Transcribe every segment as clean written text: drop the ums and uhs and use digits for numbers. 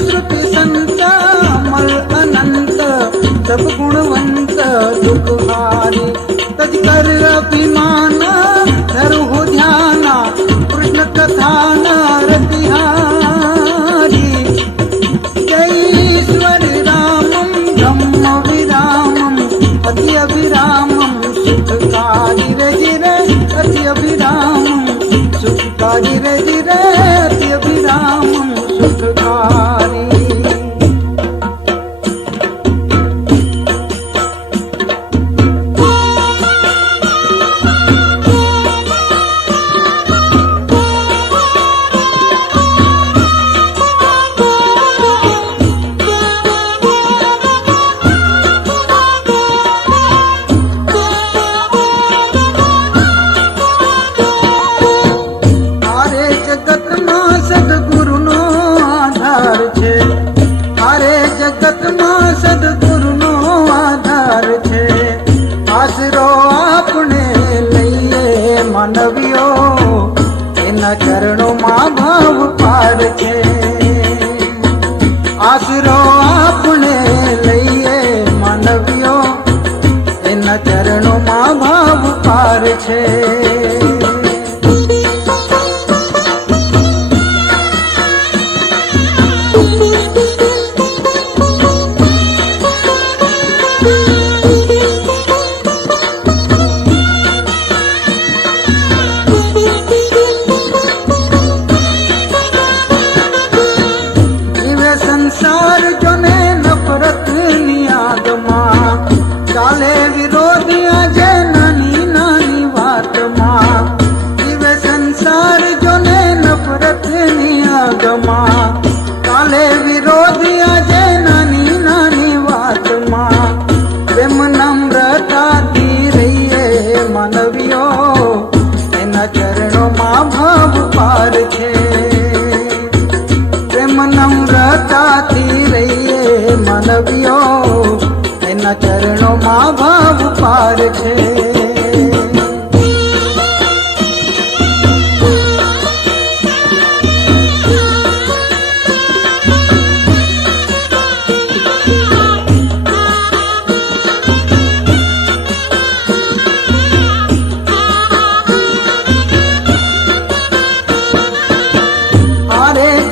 श्रुति संत अमर अनंत सब गुणवंत दुखहारी तज कर अभिमान धरु हो ध्याना कृष्ण कथा रतिहारी जय ईश्वर रामम ब्रह्म विरामम अति अभिरामम सुखकारी रजिरे अति अभिरामम सुखकारी रजिरे अति अभिरामम सुखकारी। જગતમાં સદગુરુનો આધાર છે આશરો આપણે લઈએ માનવીઓ એના ચરણોમાં ભાવ પાર છે આશરો આપણે લઈએ માનવીઓ એના ચરણોમાં ભાવ પાર છે। संसार जोने नफरत नियागमा चाले विरोधी आजे नानी नानी वातमा दिवे संसार जोने नफरत नियागमा चाले विरोधी आजे नानी नानी वातमा प्रेम नम्रताથી રહીએ માનવીઓ એના ચરણોમાં ભાવ પાર છે નમ્રતાથી રહીએ માનવીઓ એના ચરણોમાં ભાવ પાર છે।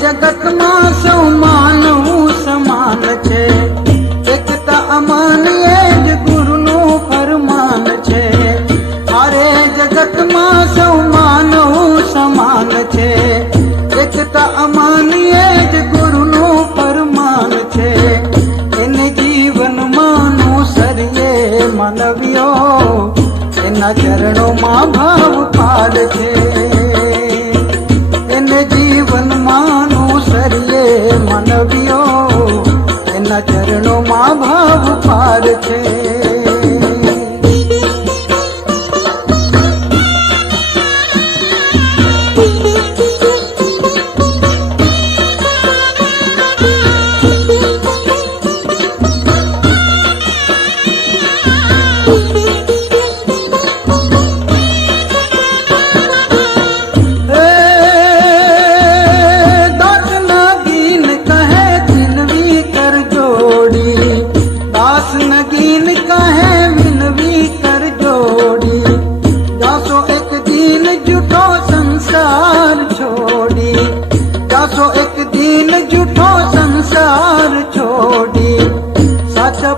જગતમાં સૌ માનવું સમાન છે એકતા અમાન એ જ ગુરુનું ફરમાન છે અરે જગતમાં સૌ માનવું સમાન છે એકતા અમાન એ જ ગુરુનું ફરમાન છે એને જીવનમાં અનુસરીએ માનવીઓ એના ચરણોમાં ભાવ પાર છે એને જીવનમાં સરિયે માનવીઓ એના ચરણોમાં ભાવ પાર છે।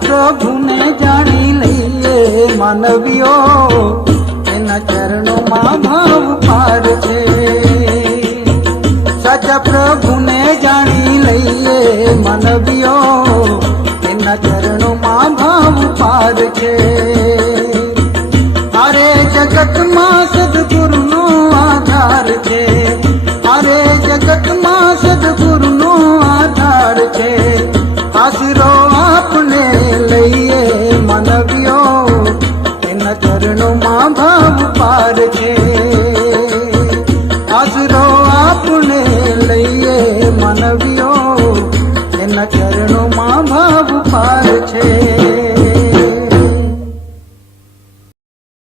પ્રભુને જાણી લઈએ માનવીઓ એના ચરણોમાં ભાવ પાર છે સાચા પ્રભુને જાણી લઈએ માનવીઓ એના ચરણોમાં ભાવ પાર છે અરે જગતમાં સદગુરુનો આધાર છે અરે જગતમાં સદગુરુનો આધાર છે આશરો આપણે લઈએ માનવીઓ એના ચરણોમાં ભાવ પાર છે આશરો આપણે લઈએ માનવીઓ એના ચરણોમાં ભાવ પાર છે।